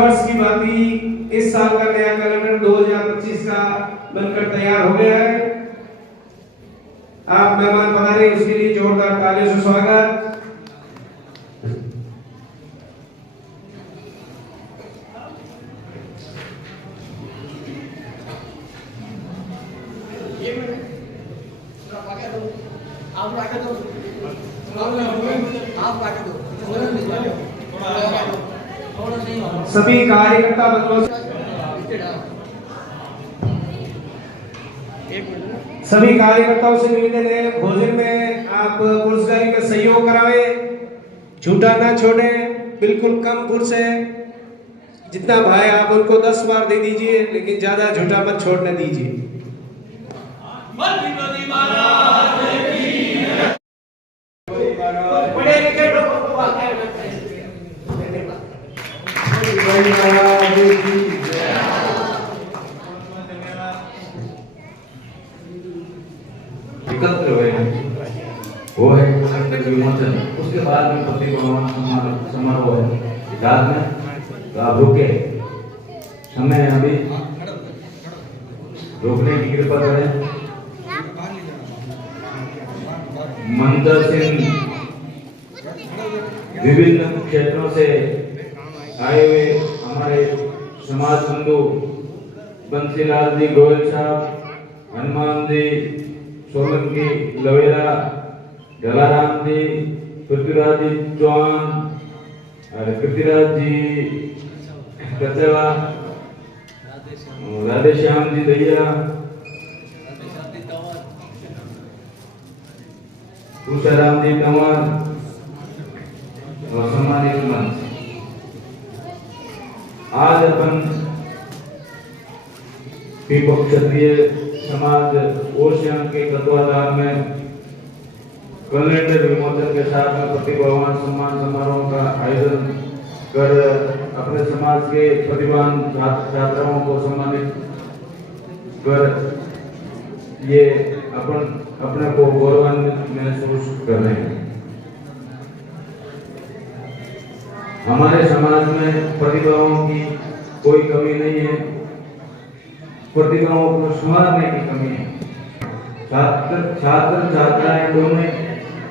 वर्ष की भांति इस साल का नया कैलेंडर 2025 का बनकर तैयार हो गया है। आप मेहमान पधारे, उसके लिए जोरदार तालियों से स्वागत। सभी कार्यकर्ता बंधुओं सभी कार्यकर्ताओं से निवेदन है, भोजन में आप पुरस्कारी में सहयोग करावे, झूठा ना छोड़े, बिल्कुल कम पुरुष है। जितना भाई आप उनको 10 बार दे दीजिए, लेकिन ज्यादा झूठा मत छोड़ने दीजिए। एकत्र हुए वो है विमोचन। उसके बाद में पति प्रमाण समारोह है। रात में आप रुके, समय अभी रोकने की कृपा करें। मंत्र सिंह विभिन्न क्षेत्रों से आए हुए हमारे समाज बंधु बंसीलाल जी गोयल साहब, हनुमान जी सोलंकी लवेरा, जलाराम जी, पृथ्वीराज जी चौहान, पृथ्वीराज जी कचवा, राधे श्याम जी दैया, उषाराम जी कंवर और सम्मानित मंच। आज अपन क्षत्रिय समाज ओशियन के तत्वाधान में कैलेंडर विमोचन के साथ में प्रतिभावान सम्मान समारोह का आयोजन कर अपने समाज के प्रतिभावान छात्र छात्राओं को सम्मानित कर ये अपने को गौरवान्वित महसूस कर रहे हैं। हमारे समाज में प्रतिभाओं की कोई कमी नहीं है, प्रतिभाओं को संवारने की कमी है। छात्र छात्राएं दोनों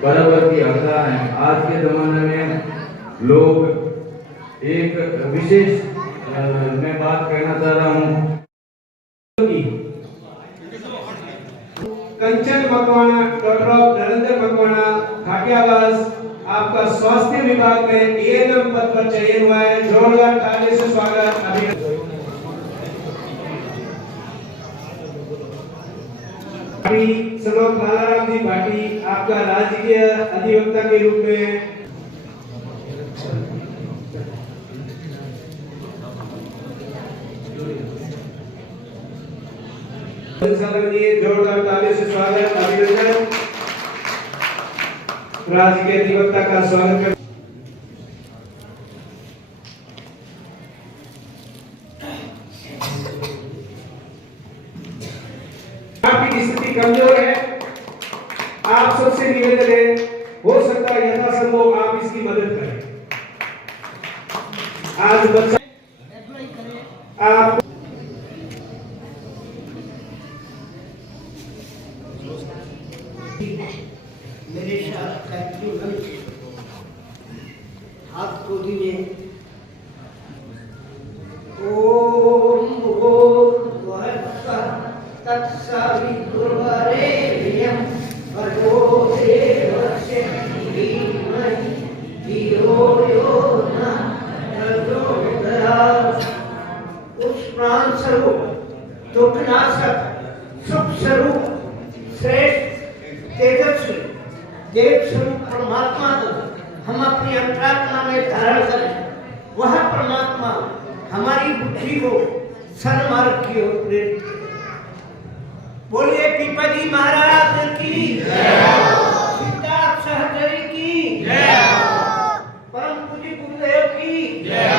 बराबर की हकदार हैं। आज के जमाने में लोग एक विशेष मैं बात कहना चाह रहा हूँ। कंचन मकवाना, डॉक्टर नरेंद्र मकवाना खाटियावास, आपका स्वास्थ्य विभाग में डीएनएम पद पर चयन हुआ है। जोरदार ताली से स्वागत। सनोज बालाराम जी भाटी, आपका राजकीय अधिवक्ता के रूप में जोरदार ताली से स्वागत, अभिनंदन। राजकीय अधिवक्ता का स्वागत कर आपकी स्थिति कमजोर है। आप सबसे निवेदन है, हो सकता है यथासंभव आप इसकी मदद करें। आज बच्चा आप मेरे साथ हाथ को दिए। ओम तत्सवितुर्वरेण्यं भर्गो देवस्य धीमहि धियो यो न प्रचोदयात्। उस प्राण स्वरूप, दुखनाशक, सुख स्वरूप, श्रेष्ठ, तेजस्वी, देव स्वरूप परमात्मा को हम अपनी अंतरात्मा में धारण करें। वह परमात्मा हमारी बुद्धि को सन्मार्ग की ओर प्रेरित करे। बोलिए पीपदी महाराज की जय, सीता सहचरी की जय, परम पूज्य गुरुदेव की जय,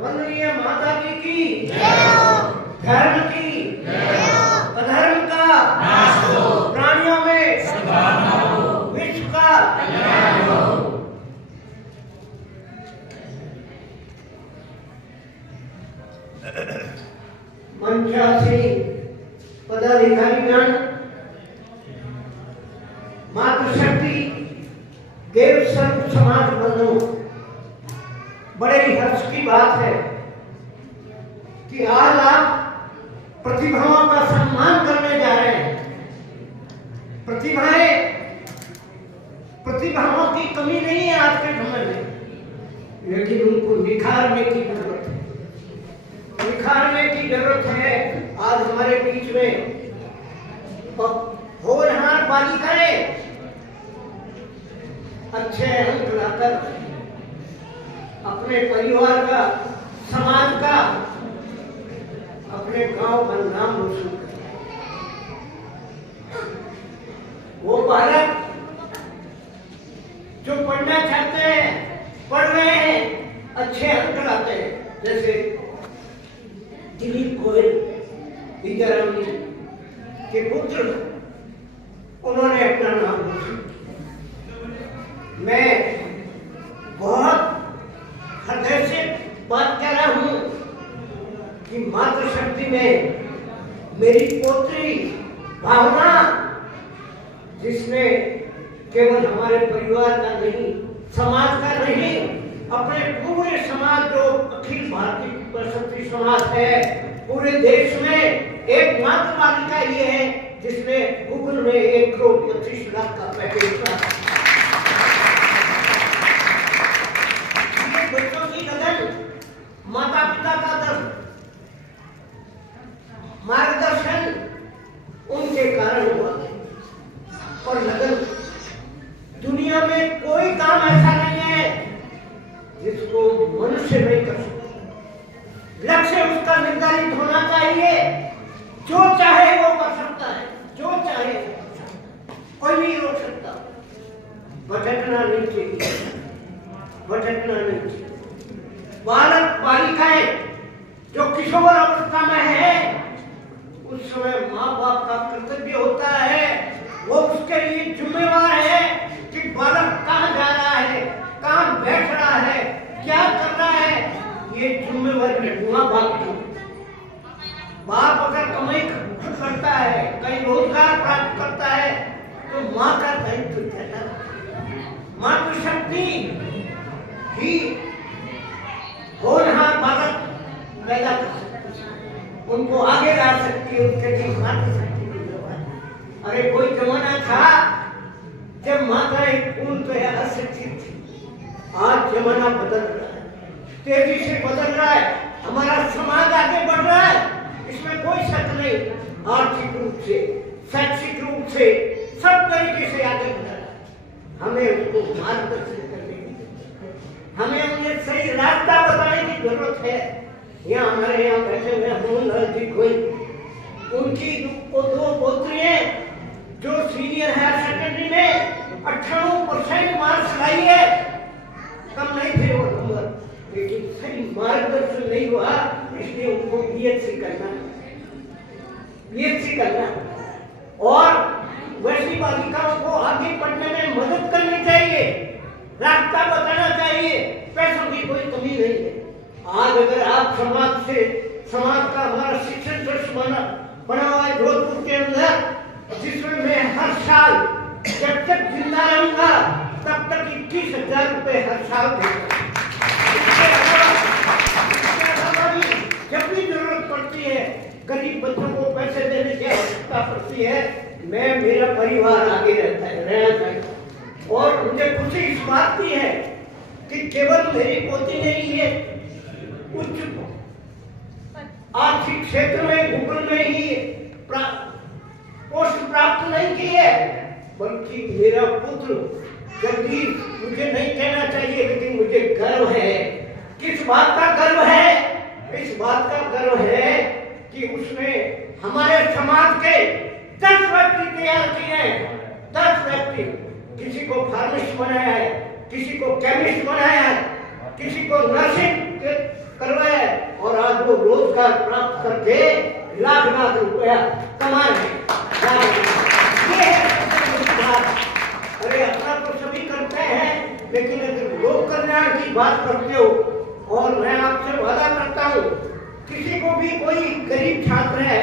वंदनीय माता जी की जय, धर्म की जय, अधर्म का नाश हो, प्राणियों में सद्भावना हो, विश्व का कल्याण हो। मंचासीन पदाधिकारीगण, मातृशक्ति देव सर्व समाज बंधु, बड़े ही हर्ष की बात है कि आज आप प्रतिभाओं का सम्मान करने जा रहे हैं। प्रतिभाओं की कमी नहीं है आज के समय में, लेकिन उनको निखारने की जरूरत है। निखारने की जरूरत है। आज हमारे बीच में होनहार बालिकाएं अच्छे अंक लाकर अपने परिवार का, समाज का, अपने गांव का नाम रोशन करें। वो बालक जो पढ़ना चाहते हैं, पढ़ रहे हैं, अच्छे अंक लाते हैं, जैसे दिलीप गोयल विद्यारानी के पुत्र, उन्होंने अपना नाम रोशन किया। मैं बहुत हृदय से बात कर रहा हूं कि मातृशक्ति में मेरी पोत्री भावना, जिसने केवल हमारे परिवार का नहीं, समाज का नहीं, अपने पूरे समाज जो अखिल भारतीय प्रशस्ति समाज है, पूरे देश में एकमात्र बालिका ये है जिसने गूगल में 1,25,00,000 का पैकेज पाया। बच्चों की लगन, माता पिता का मार्गदर्शन उनके कारण हुआ। और लगन, दुनिया में कोई काम ऐसा नहीं है जिसको मनुष्य नहीं कर सकता। लक्ष्य उसका निर्धारित होना चाहिए, जो चाहे वो कर सकता है, जो चाहे वो कर सकता है, कोई नहीं रोक सकता। भटकना नहीं चाहिए, भटकना नहीं चाहिए। बालक बालिकाएं जो किशोर अवस्था में है, उस समय माँ बाप का कर्तव्य होता है, वो उसके लिए जिम्मेवार है कि बालक कहाँ जा रहा है, कहाँ बैठ रहा है, क्या कर रहा है, ये जिम्मेवारी माँ बाप की। बाप अगर कमाई करता है, कहीं रोजगार प्राप्त करता है, तो माँ का दायित्व रहता है। मातृशक्ति ही होनहार बालक पैदा कर सकती है, उनको आगे ला सकती है, उसके लिए मातृशक्ति की जरूरत है। अरे कोई जमाना था जब माताएं पूर्णतः अशिक्षित थी। आज जमाना बदल रहा है, तेजी से बदल रहा है, हमारा समाज आगे बढ़ रहा है, इसमें कोई शक नहीं। आर्थिक रूप से, शैक्षिक रूप से, सब तरीके से आगे बढ़ रहा है। हमें उसको मार्गदर्शन करने की, हमें उन्हें सही रास्ता बताने की जरूरत है। यहाँ हमारे यहाँ बैठे हुए मोहनलाल जी कोई, उनकी दो पोत्रियां जो सीनियर हायर सेकेंडरी में 98% मार्क्स लाई है, कम नहीं थे वो नंबर, लेकिन सही मार्गदर्शन नहीं हुआ, इसलिए उनको बीएससी करना और वैसी बालिकाओं को आगे पढ़ने में मदद करनी चाहिए, रास्ता बताना चाहिए। पैसों की कोई कमी नहीं है। आज अगर आप समाज का हमारा शिक्षण ट्रस्ट बना हुआ है जोधपुर के अंदर, जिसमें मैं हर साल जब तक जिंदा रहूंगा तब तक 21,000 रुपए हर साल देगा। जब भी जरूरत पड़ती है, गरीब बच्चों को पैसे देने की आवश्यकता पड़ती है, मैं, मेरा परिवार आगे रहना चाहिए। और मुझे खुशी इस बात की है कि केवल मेरी पोती ने ये उच्च आर्थिक क्षेत्र में गूगल में ही पोस्ट प्राप्त नहीं की है, बल्कि मेरा पुत्र जगदीश, मुझे नहीं कहना चाहिए लेकिन मुझे गर्व है। किस बात का गर्व है? इस बात का गर्व है कि उसने हमारे समाज के 10 व्यक्ति तैयार किए हैं। 10 व्यक्ति, किसी को फार्मिस्ट बनाया है, किसी को केमिस्ट बनाया है, किसी को नर्सिंग करवाया है, और आज वो रोजगार प्राप्त करके लाख लाख रुपया कमा रहे हैं। अरे अपना तो सभी करते हैं, लेकिन अगर लोक कल्याण की बात करते हो, और मैं आपसे वादा करता हूँ, किसी कोई गरीब छात्र है,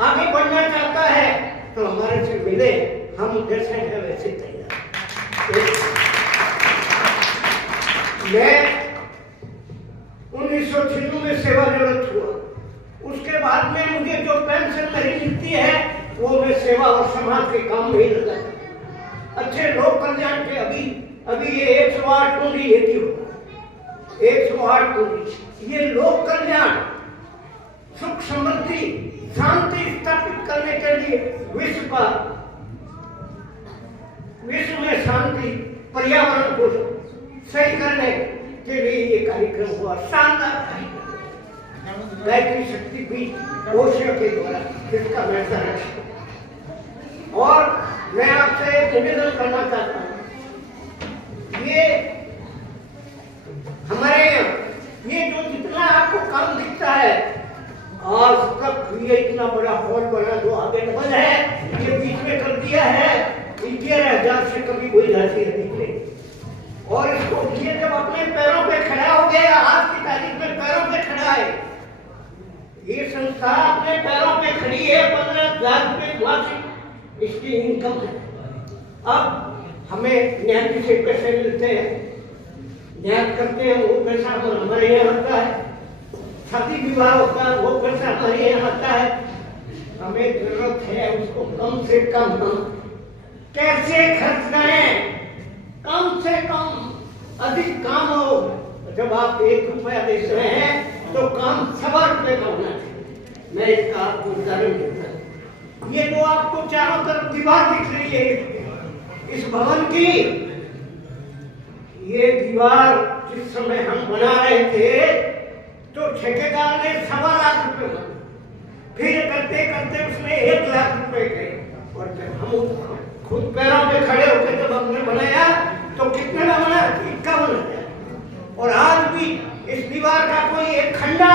आगे बढ़ना चाहता है, तो हमारे से मिले, हम जैसे हैं वैसे तैयार। मैं 1996 में सेवानिवृत्त हुआ। उसके बाद में मुझे जो पेंशन मेरी मिलती है वो मैं सेवा और समाज के काम में ही लगाता। अच्छे लोक कल्याण के अभी ये 108 कुंडी हेतु 108 कुंडी, ये लोक कल्याण, सुख समृद्धि, शांति स्थापित करने के लिए विश्व में शांति, पर्यावरण को सही करने के लिए ये कार्यक्रम हुआ। शानदार कार्यक्रम, गायत्री शक्ति पीठ ओशो के द्वारा, जिसका मैं संरक्षक। और मैं आपसे एक निवेदन करना चाहता हूँ, ये हमारे ये जो जितना आपको काम दिखता है, आज तक ये इतना बड़ा हॉल बना जो आगे डबल है, ये बीच में कर दिया है, 11,000 से कभी कोई राशि निकले। और इसको ये जब अपने पैरों पे खड़ा हो गया, आज की तारीख में पैरों पे खड़ा है, ये संस्था अपने पैरों पे खड़ी है, 15,000 रुपए मासिक इसकी इनकम है। अब हमें न्याय से पैसे मिलते हैं, न्याय करते हैं, वो पैसा हमारे यहाँ आता है, शादी विवाह होता है, वो पैसा हमारे यहाँ आता है। हमें जरूरत है उसको कम से कम हम कैसे खर्च करें, कम से कम अधिक काम हो। जब आप 1 रुपया दे रहे हैं तो काम 1.25 रुपये का होना चाहिए। मैं इसका आपको उदाहरण देता हूँ। ये जो आपको चारों तरफ दीवार दिख रही है इस भवन की, ये दीवार जिस समय हम बना रहे थे तो ठेकेदार ने 1.25 लाख रुपए मांगे, फिर करते करते उसने 1 लाख रुपए गए। और जब हम खुद पैरों पे खड़े होकर जब हमने बनाया तो कितने में बना? 51,000। और आज भी इस दीवार का कोई एक खंडा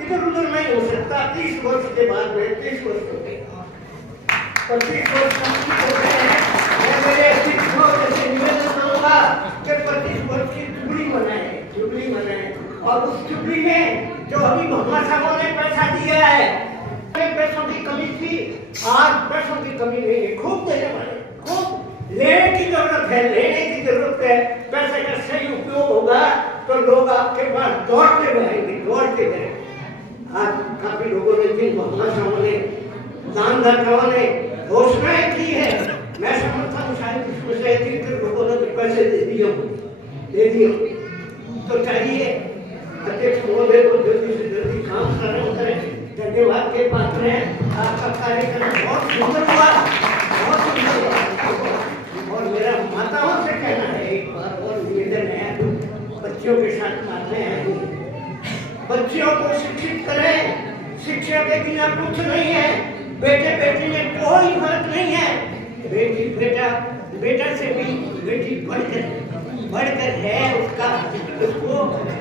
इधर उधर नहीं हो सकता। 30 वर्ष के बाद में 30 वर्ष हो गए, 25 वर्ष हो गए हैं। मैं मेरे शिक्षकों से निवेदन करूंगा कि 25 वर्ष की जुबली मनाए। और उस जुबली में जो अभी मोहम्मद साहब ने पैसा दिया है, पैसों की कमी थी, आज पैसों की कमी नहीं है। खूब देने वाले, खूब लेने की जरूरत है। पैसे का सही उपयोग होगा तो लोग आपके पास दौड़ते रहेंगे। आज काफी लोगों ने जिन मोहम्मद साहब ने दानदाताओं ने घोषणाएं की है, मैं समझता हूँ शायद इसमें से 3 लोगों ने पैसे दे दिए। तो चाहिए अध्यक्ष महोदय को जल्दी से जल्दी काम प्रारंभ करें। धन्यवाद के पात्र हैं। आपका कार्यक्रम बहुत सुंदर हुआ। और मेरा माताओं से कहना है, एक बार और निवेदन है, बच्चों के साथ मारने हैं, बच्चियों को शिक्षित करें। शिक्षा के बिना कुछ नहीं है। बेटे बेटी में कोई फर्क नहीं है। बेटी बेटा से भी बेटी बढ़कर है, उसको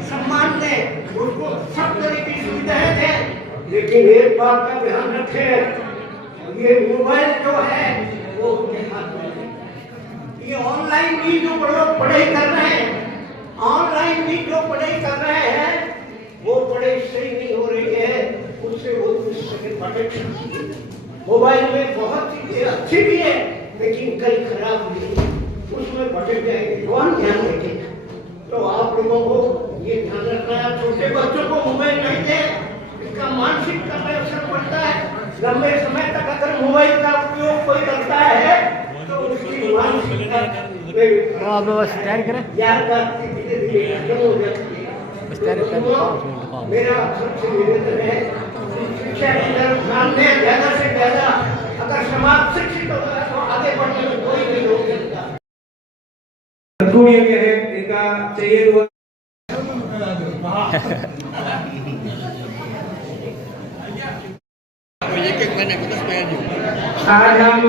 सम्मान दें, उसको सब तरह की सुविधाएं दें। लेकिन एक बात का ध्यान रखें, ये मोबाइल जो है वो उनके हाथ में है। ये ऑनलाइन भी जो पढ़ाई कर रहे हैं, वो पढ़ाई सही नहीं हो रही है। उससे वो मोबाइल में बहुत चीजें अच्छी भी है लेकिन कई खराब भी है, उसमें भटक जाएंगे। कौन ध्यान रखेगा? तो आप लोगों को ये ध्यान रखना है, छोटे बच्चों को मोबाइल नहीं दें, इसका मानसिकता पर असर पड़ता है। लंबे समय तक अगर मोबाइल का उपयोग कोई करता है तो उसकी मानसिकता याददाश्त धीरे-धीरे खत्म हो जाती है। मेरा सबसे निवेदन है, शिक्षा की तरफ ध्यान दें ज्यादा से ज्यादा। अगर समाज शिक्षित होगा तो आगे बढ़ने में कोई नहीं रोक सकता। के हैं, इनका चाहिए तो आज हम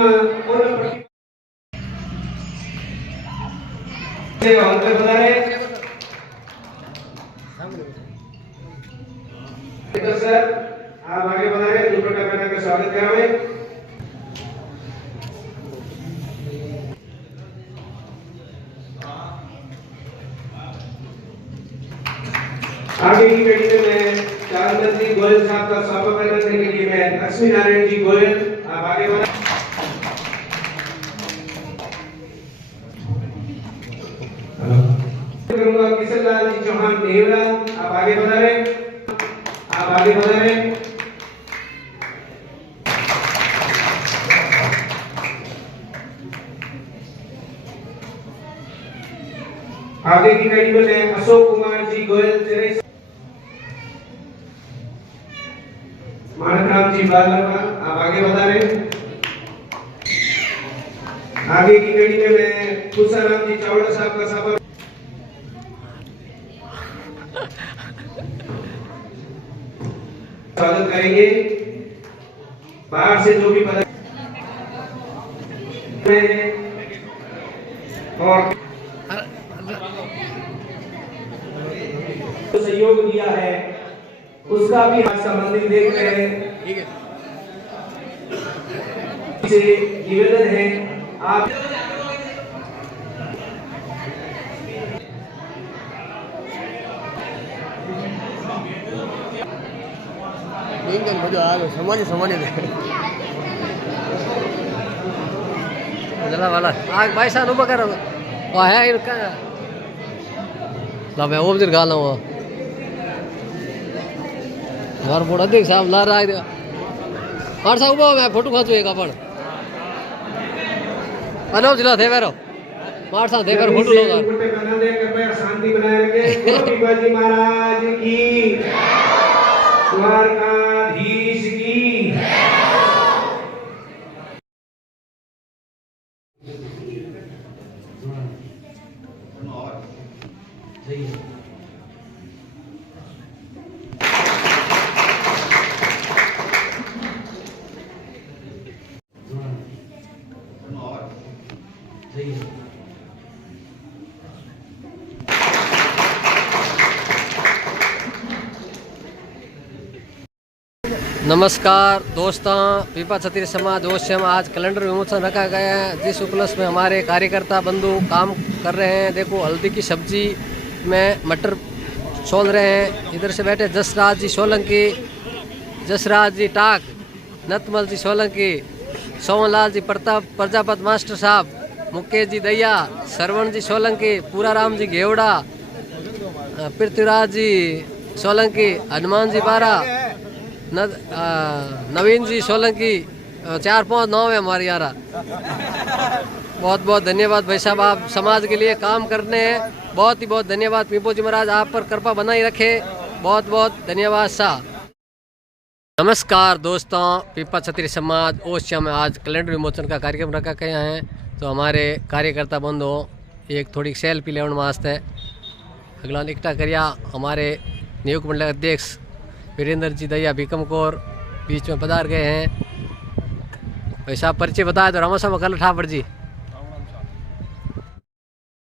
सर आप आगे बना रहे दुपट्टा पहना के स्वागत करावे। आगे की कड़ी में मैं 4 जी गोयल साहब का स्वागत करने के लिए मैं लक्ष्मी नारायण जी गोयल आप आगे बढ़ा। करूंगा किशन लाल जी चौहान देवरा आप आगे बढ़ा रहे, आप आगे बढ़ा रहे। आगे की कड़ी में अशोक कुमार जी गोयल तेरे मानकराम जी बालरवा आप आगे बढ़ा रहे। आगे की कड़ी में मैं तुलसाराम जी चावड़ा साहब का सफर स्वागत करेंगे। बाहर से जो भी और सहयोग दिया है उसका भी आज संबंधित देख रहे हैं। से निवेदन है आप जला वाला आग भाई साहब उबा कर वाह है इनका ला मैं ओम दिन गाना हुआ घर बड़ा देख साहब ला रहा है और साहब उबा मैं फोटो खींचो एक अपन अनोप जिला थे वेरो मार साहब देकर फोटो लो यार बना दे कृपया शांति बनाए रखें। शिवाजी महाराज की द्वारकाधीश की नमस्कार दोस्तों, पीपा क्षत्रिय समाज ओसियम आज कैलेंडर विमोचन रखा गया है जिस उपलक्ष्य में हमारे कार्यकर्ता बंधु काम कर रहे हैं। देखो हल्दी की सब्जी में मटर छोल रहे हैं। इधर से बैठे जसराज जी सोलंकी, जसराज जी टाक, नतमल जी सोलंकी, सोमनलाल जी प्रजापत मास्टर साहब, मुकेश जी दैया, श्रवण जी सोलंकी, पूराराम जी घेवड़ा, पृथ्वीराज जी सोलंकी, हनुमान जी बारा, नवीन जी सोलंकी, 4-5-9 है हमारे यारा। बहुत बहुत धन्यवाद भाई साहब, आप समाज के लिए काम करने हैं। बहुत ही बहुत धन्यवाद। पीपो जी महाराज आप पर कृपा बनाई रखे। बहुत बहुत धन्यवाद साहब। नमस्कार दोस्तों, पीपा क्षत्रिय समाज ओसिया में आज कैलेंडर विमोचन का कार्यक्रम रखा गया है। तो हमारे कार्यकर्ता बंधुओं एक थोड़ी सेल्फी लेने वास्ते अगला इकट्ठा करिया हमारे नियुक्त मंडल अध्यक्ष वीरेंद्र जी दैया भीकम कौर बीच में पधार गए हैं। भाई साहब परिचय बताया तो रामा साहब कल ठाकुर जी।